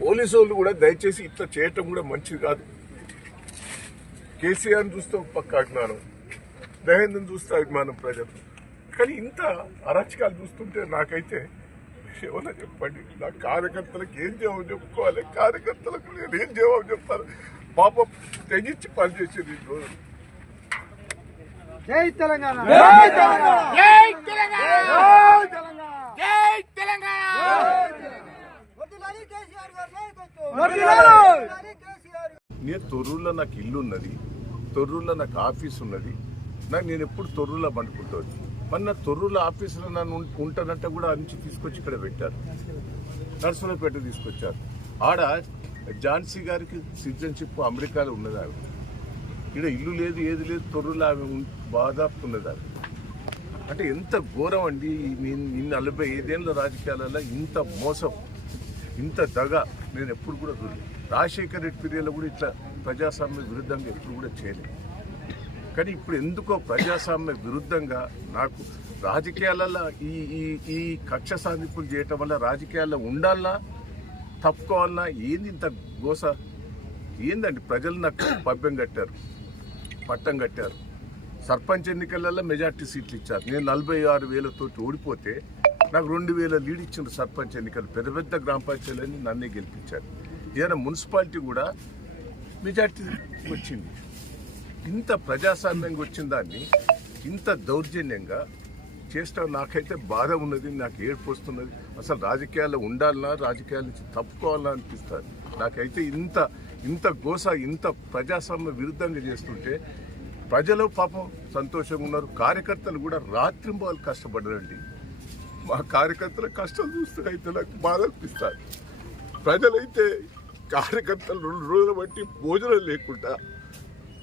Police వాళ్ళు కూడా దయచేసి ఇట్లా చేయటం కూడా మంచిది కాదు. కేసీఆర్ చూస్తే ఒక పక్క అభిమానం, దహేంద్రని చూస్తే అభిమానం ప్రజలు. కానీ ఇంత అరాచకాలు చూస్తుంటే నాకైతే ఏమన్నా చెప్పండి, నా కార్యకర్తలకు ఏం జవాబు చెప్పుకోవాలి? కార్యకర్తలకు నేను ఏం జవాబు చెప్తాను? పాపం తెగించి పనిచేసేది ఈ రోజు. జై తెలంగాణ, జై తెలంగాణ, జై తెలంగాణ, జై తెలంగాణ. నేను తొర్రూరులో నాకు ఇల్లు ఉన్నది, తొర్రూరులో నాకు ఆఫీస్ ఉన్నది. నేను ఎప్పుడు తొర్రూరులో పండుకుంటాను. మొన్న తొర్రూరులో ఆఫీసులో నన్ను ఉంటానంటే కూడా నుంచి తీసుకొచ్చి ఇక్కడ పెట్టారు, నర్సులపేట తీసుకొచ్చారు. ఆడ ఝాన్సీ గారికి సిటిజన్షిప్ అమెరికాలో ఉన్నది. ఆమె ఇక్కడ ఇల్లు లేదు, ఏది లేదు, తొర్రూరులో ఆమె బాధాపు ఉన్నది. ఆమె అంటే ఎంత ఘోరం అండి. 45 ఏళ్ళ రాజకీయాలలో ఇంత మోసం, ఇంత దగ నేను ఎప్పుడు కూడా చూడలేదు. రాజశేఖర రెడ్డి పీరియడ్లో కూడా ఇట్లా ప్రజాస్వామ్య విరుద్ధంగా ఎప్పుడు కూడా చేయలేదు. కానీ ఇప్పుడు ఎందుకో ప్రజాస్వామ్య విరుద్ధంగా నాకు రాజకీయాలలో ఈ కక్ష సాధింపులు చేయటం వల్ల రాజకీయాల్లో ఉండాలన్నా తప్పుకోవాలన్నా ఏంది ఇంత గోస? ఏందండి? ప్రజలు నాకు పట్టం కట్టారు. సర్పంచ్ ఎన్నికలలో మెజార్టీ సీట్లు ఇచ్చారు. నేను 46,000 ఓడిపోతే నాకు 2,000 లీడ్ ఇచ్చిన సర్పంచ్ ఎన్నికలు. పెద్ద పెద్ద గ్రామ పంచాయతీలని నన్నే గెలిపించారు. ఏదైనా మున్సిపాలిటీ కూడా మెజార్టీ వచ్చింది. ఇంత ప్రజాస్వామ్యంగా వచ్చిన దాన్ని ఇంత దౌర్జన్యంగా చేస్తాం నాకైతే బాధ ఉన్నది, నాకు ఏడుపు వస్తున్నది. అసలు రాజకీయాల్లో ఉండాలన్నా, రాజకీయాల నుంచి తప్పుకోవాలన్నా అనిపిస్తుంది నాకైతే. ఇంత గోస, ఇంత ప్రజాస్వామ్య విరుద్ధంగా చేస్తుంటే ప్రజలు పాపం సంతోషంగా ఉన్నారు. కార్యకర్తలు కూడా రాత్రింబవళ్ళు కష్టపడ్డారండి. మా కార్యకర్తల కష్టం చూస్తే అయితే నాకు బాధ అనిపిస్తుంది. ప్రజలైతే కార్యకర్తలు 2 రోజులు బట్టి భోజనం లేకుండా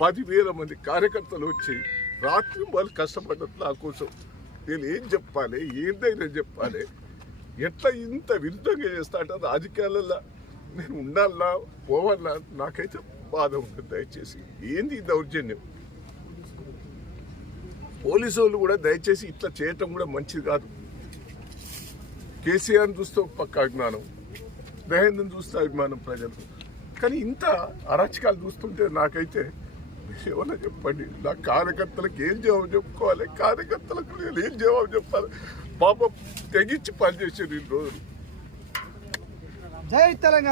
10,000 మంది కార్యకర్తలు వచ్చి రాత్రింబవళ్ళు కష్టపడ్డారు నా కోసం. నేను ఏం చెప్పాలి, ఏందైనా చెప్పాలి? ఎట్లా ఇంత విరుద్ధంగా చేస్తా అంటే రాజకీయాలలో నేను ఉండాలన్నా పోవాలన్నా నాకైతే బాధ ఉంటుంది. దయచేసి ఏంది ఈ దౌర్జన్యం? పోలీసు వాళ్ళు కూడా దయచేసి ఇట్లా చేయటం కూడా మంచిది కాదు. కేసీఆర్ చూస్తే ఒక పక్క అభిమానం, దహేంద్రని చూస్తే అభిమానం ప్రజలు. కానీ ఇంత అరాచకాలు చూస్తుంటే నాకైతే ఏమన్నా చెప్పండి, నా కార్యకర్తలకు ఏం జవాబు చెప్పుకోవాలి? కార్యకర్తలకు నేను ఏం జవాబు చెప్పాలి? పాపం తెగించి పనిచేసేది ఈ రోజు. జై తెలంగాణ.